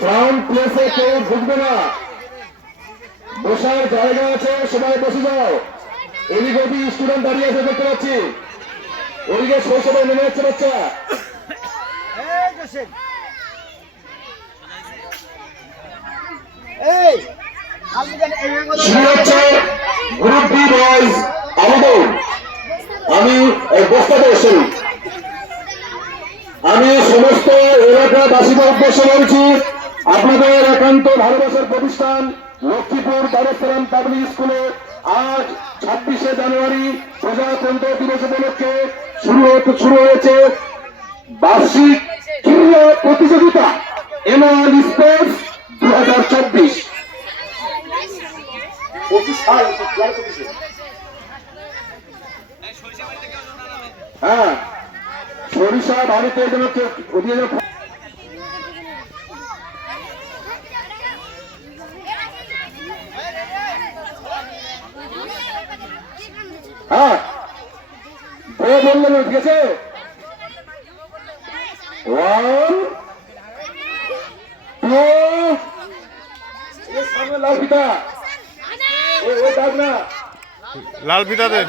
Ground প্লেসে কেউ ঢুকবে না, বসার জায়গা আছে, সবাই বসে যাও। এদিকে স্টুডেন্ট দাঁড়িয়ে আছে দেখতে পাচ্ছি, ওদিকে শৈশবে নেমে যাচ্ছে বাচ্চা। আমি সমস্ত এলাকাবাসীদের উদ্দেশ্যে বলছি, আপনাদের একান্ত ভালোবাসার প্রতিষ্ঠান লক্ষ্মীপুর দারুসালাম পাবলিক স্কুলে আজ 26শে জানুয়ারি প্রজাতন্ত্র দিবস উপলক্ষে শুরু হয়েছে বার্ষিক ক্রীড়া প্রতিযোগিতা অ্যানুয়াল স্পোর্টস 2024। হ্যাঁ, সরিষা ভারতের জন্য হ্যাঁ বললেন, ঠিক আছে। 1 2 লাল ফিতা, লাল ফিতা দেন।